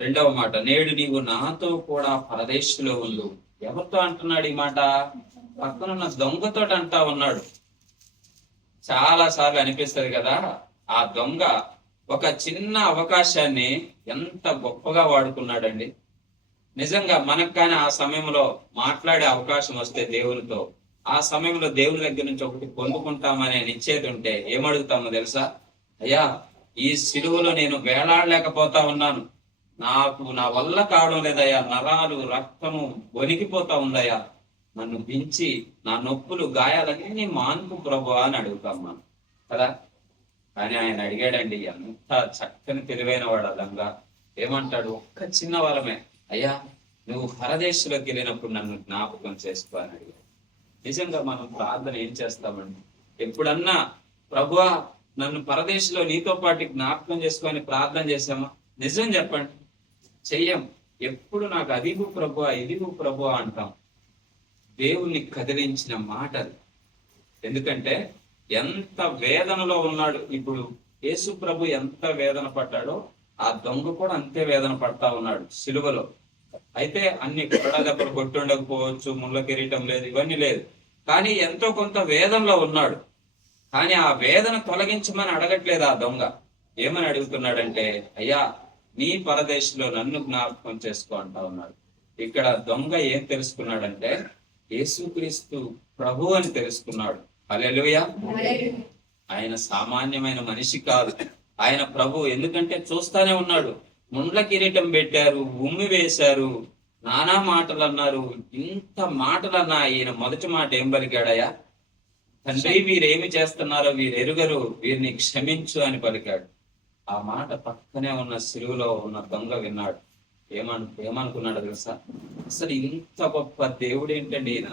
రెండవ మాట నేడు నీవు నాతో కూడా పరదేశంలో ఉండు. ఎవరితో అంటున్నాడు ఈ మాట? పక్కనున్న దొంగతో అంటా ఉన్నాడు. చాలా సార్లు అనిపిస్తుంది కదా ఆ దొంగ ఒక చిన్న అవకాశాన్ని ఎంత గొప్పగా వాడుకున్నాడండి. నిజంగా మనకు కానీ ఆ సమయంలో మాట్లాడే అవకాశం వస్తే దేవునితో ఆ సమయంలో దేవుని దగ్గర నుంచి ఒకటి పొందుకుంటామనే నిశ్చేత ఉంటే ఏమడుగుతామో తెలుసా? అయ్యా ఈ సిలువలో నేను వేలాడలేకపోతా ఉన్నాను. నాకు నా వల్ల కావడం లేదయ్యా. నరాలు రక్తము వణికిపోతా ఉందయ్యా. నన్ను దించి నా నొప్పులు గాయాలన్నీ మాన్పు ప్రభు అని అడుగుతాం మనం. కదా? కానీ ఆయన అడిగాడండి ఎంత చక్కని తెలివైన వాడు అదంగా ఏమంటాడు? ఒక్క చిన్న వరమే. అయ్యా నువ్వు పరదేశంలోకి వెళ్ళినప్పుడు నన్ను జ్ఞాపకం చేసుకో అని అడిగాడు. నిజంగా మనం ప్రార్థన ఏం చేస్తామండి? ఎప్పుడన్నా ప్రభువా నన్ను పరదేశంలో నీతో పాటు జ్ఞాపకం చేసుకొని ప్రార్థన చేశామా? నిజం చెప్పండి. చెయ్యం ఎప్పుడు నాకు అదిగు ప్రభు ఇదిగు ప్రభు అంటాం. దేవుణ్ణి కదిలించిన మాట అది. ఎందుకంటే ఎంత వేదనలో ఉన్నాడు. ఇప్పుడు యేసు ప్రభు ఎంత వేదన పడ్డాడో ఆ దొంగ కూడా అంతే వేదన పడతా ఉన్నాడు సిలువలో. అయితే అన్ని కొరడా దెబ్బలు కొట్టుండకపోవచ్చు ముళ్ళ కిరీటం లేదు ఇవన్నీ లేదు. కానీ ఎంతో కొంత వేదనలో ఉన్నాడు. కానీ ఆ వేదన తొలగించమని అడగట్లేదు ఆ దొంగ. ఏమని అడుగుతున్నాడంటే అయ్యా నీ పరదేశంలో నన్ను జ్ఞాపకం చేసుకో అంటా ఉన్నాడు. ఇక్కడ దొంగ ఏం తెలుసుకున్నాడంటే యేసుక్రీస్తు ప్రభు అని తెలుసుకున్నాడు. హల్లెలూయా. ఆయన సామాన్యమైన మనిషి కాదు. ఆయన ప్రభు ఎందుకంటే చూస్తానే ఉన్నాడు. ముండ్ల కిరీటం పెట్టారు ఉమ్మి వేశారు నానా మాటలు అన్నారు ఇంత మాటలు అన్నా ఈయన మొదటి మాట ఏం పలికాడయ్యా? తండ్రి వీరేమి చేస్తున్నారో వీరు ఎరుగరు వీరిని క్షమించు అని పలికాడు. ఆ మాట పక్కనే ఉన్న సిలువలో ఉన్న దొంగ విన్నాడు. ఏమను ఏమనుకున్నాడు తెలుసా? అసలు ఇంత గొప్ప దేవుడు ఏంటండి ఈయన?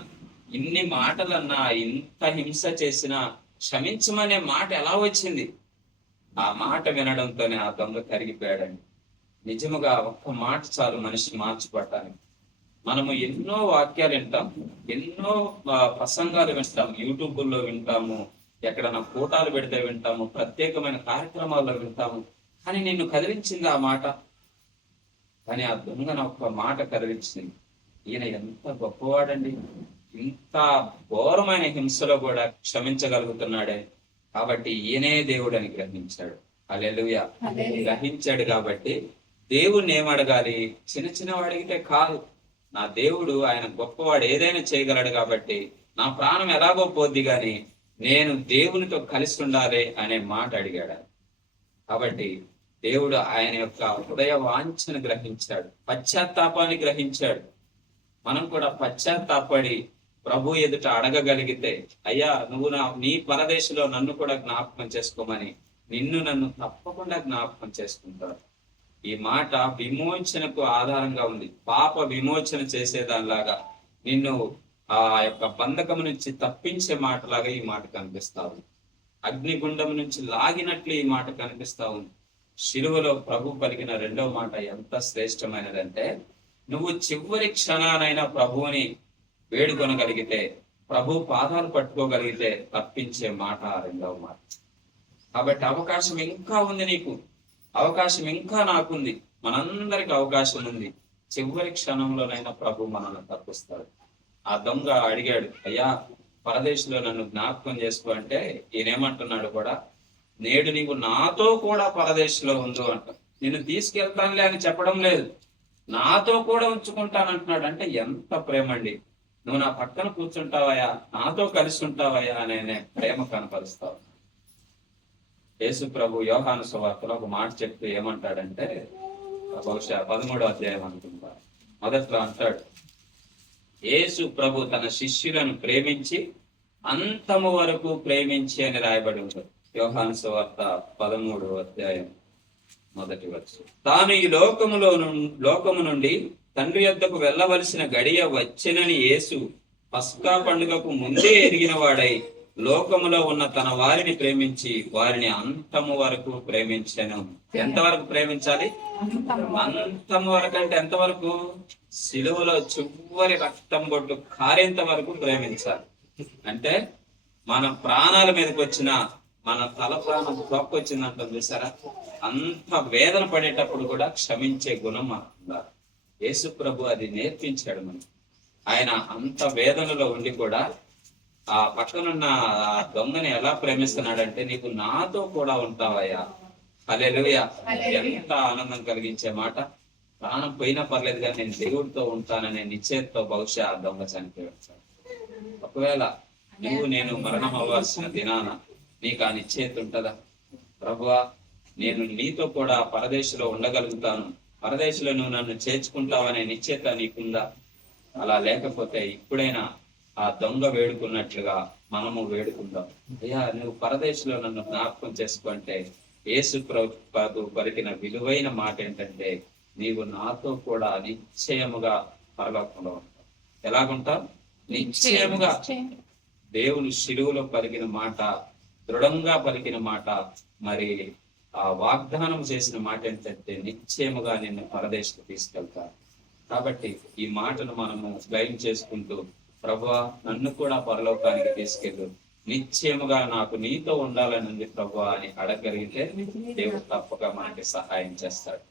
ఇన్ని మాటలన్నా ఇంత హింస చేసినా క్షమించమనే మాట ఎలా వచ్చింది? ఆ మాట వినడంతోనే ఆ దొంగ కరిగిపోయాడండి. నిజముగా ఒక్క మాట చాలు మనిషి మార్చిపడటానికి మనము ఎన్నో వాక్యాలు వింటాం ఎన్నో ప్రసంగాలు వింటాం యూట్యూబ్లో వింటాము ఎక్కడన్నా ఫోటాలు పెడితే వింటాము ప్రత్యేకమైన కార్యక్రమాల్లో వింటాము. కానీ నిన్ను కదిలించింది ఆ మాట. కానీ ఆ దొంగన ఒక్క మాట కదిలించింది. ఈయన ఎంత గొప్పవాడండి. ఇంత ఘోరమైన హింసలో కూడా క్షమించగలుగుతున్నాడే. కాబట్టి ఈయనే దేవుడు అని గ్రహించాడు అలెలుయ గ్రహించాడు కాబట్టి దేవుణ్ణి ఏం అడగాలి? చిన్న చిన్న అడిగితే కాదు. నా దేవుడు ఆయన గొప్పవాడు ఏదైనా చేయగలడు కాబట్టి నా ప్రాణం ఎలాగో పోద్ది గాని నేను దేవునితో కలిసి ఉండాలి అనే మాట అడిగాడు. కాబట్టి దేవుడు ఆయన యొక్క హృదయ వాంఛను గ్రహించాడు. పశ్చాత్తాపాన్ని గ్రహించాడు. మనం కూడా పశ్చాత్తాపడి ప్రభు ఎదుట అడగగలిగితే అయ్యా నువ్వు నా నీ పరదేశంలో నన్ను కూడా జ్ఞాపకం చేసుకోమని నిన్ను నన్ను తప్పకుండా జ్ఞాపకం చేసుకుంటారు. ఈ మాట విమోచనకు ఆధారంగా ఉంది. పాప విమోచన చేసేదానిలాగా నిన్ను ఆ యొక్క బంధకం నుంచి తప్పించే మాటలాగా ఈ మాట కనిపిస్తా ఉంది. అగ్నిగుండం నుంచి లాగినట్లు ఈ మాట కనిపిస్తా ఉంది. శిలువలో ప్రభు పలికిన రెండో మాట ఎంత శ్రేష్టమైనదంటే నువ్వు చివరి క్షణానైనా ప్రభువుని వేడుకొనగలిగితే ప్రభు పాదాలు పట్టుకోగలిగితే తప్పించే మాట రెండవ మాట. కాబట్టి అవకాశం ఇంకా ఉంది నీకు. అవకాశం ఇంకా నాకుంది. మనందరికి అవకాశం ఉంది. చివరి క్షణంలోనైనా ప్రభు మనల్ని తప్పిస్తాడు. ఆ దొంగ అడిగాడు అయ్యా పరదేశంలో నన్ను జ్ఞాపకం చేసుకో అంటే ఈయనేమంటున్నాడు కూడా నేడు నీవు నాతో కూడా పరదేశంలో ఉండు అంట. నిన్ను తీసుకెళ్తానులే అని చెప్పడం లేదు. నాతో కూడా ఉంచుకుంటానంటున్నాడు అంటే ఎంత ప్రేమ అండి నువ్వు నా పక్కన కూర్చుంటావయ్యా నాతో కలిసి ఉంటావయ్యా అనే ప్రేమ కనపరుస్తావు. యేసు ప్రభు యోహాను సువార్తలో ఒక మాట చెప్తూ ఏమంటాడంటే బహుశా పదమూడో అధ్యాయం అనుకుంటా. మొదట్లో అంటాడు యేసు ప్రభు తన శిష్యులను ప్రేమించి అంతము వరకు ప్రేమించి అని రాయబడి ఉంటుంది. యోహాను సువార్త పదమూడు అధ్యాయం మొదటి వచ్చు తాను ఈ లోకములో లోకము నుండి తండ్రి యొద్దకు వెళ్ళవలసిన గడియ వచ్చినని యేసు పస్కా పండుగకు ముందే ఎరిగిన వాడై లోకములో ఉన్న తన వారిని ప్రేమించి వారిని అంతము వరకు ప్రేమించాను ఎంతవరకు ప్రేమించాలి? అంతము వరకు అంటే ఎంతవరకు? సిలువలో చివరి రక్తం బొట్టు కారేంత వరకు ప్రేమించాలి. అంటే మన ప్రాణాల మీదకి వచ్చిన మన తల ప్రాణం వచ్చిందంట చూసారా? అంత వేదన పడేటప్పుడు కూడా క్షమించే గుణం మనకు యేసు ప్రభు అది నేర్పించాడు మనకి. ఆయన అంత వేదనలో ఉండి కూడా ఆ పక్కనున్న ఆ దొంగని ఎలా ప్రేమిస్తున్నాడంటే నీకు నాతో కూడా ఉంటావయ్యా. హల్లెలూయా. ఎంత ఆనందం కలిగించే మాట. ప్రాణం పోయినా పర్లేదు కానీ నేను దేవుడితో ఉంటాననే నిశ్చయంతో బహుశా ఆ దొంగ చనిపోయాడు. ఒకవేళ నువ్వు నేను మరణం అవ్వాల్సిన దినాన నీకు ఆ నిశ్చయిత ఉంటదా? ప్రభువా నేను నీతో కూడా పరదేశంలో ఉండగలుగుతాను. పరదేశంలో నువ్వు నన్ను చేర్చుకుంటావనే నిశ్చయిత నీకుందా? అలా లేకపోతే ఇప్పుడైనా ఆ దొంగ వేడుకున్నట్లుగా మనము వేడుకుందాం. అయ్యా నువ్వు పరదేశంలో నన్ను జ్ఞాపకం చేసుకుంటే యేసు ప్రభు పలికిన విలువైన మాట ఏంటంటే నీవు నాతో కూడా నిశ్చయముగా పరలోకంలో ఉంటావు. ఎలాగుంటావు? నిశ్చయముగా. దేవుని శిలువలో పలికిన మాట దృఢంగా పలికిన మాట మరి ఆ వాగ్దానం చేసిన మాట ఏంటంటే నిశ్చయముగా నిన్ను పరదేశకు తీసుకెళ్తారు కాబట్టి ఈ మాటను మనము క్లైమ్ చేసుకుంటూ ప్రభా నన్ను కూడా పరలోకానికి తీసుకెళ్ళు. నిశ్చయముగా నాకు నీతో ఉండాలని ఉంది ప్రభా అని అడగలిగితే దేవుడు తప్పక మనకి సహాయం చేస్తాడు.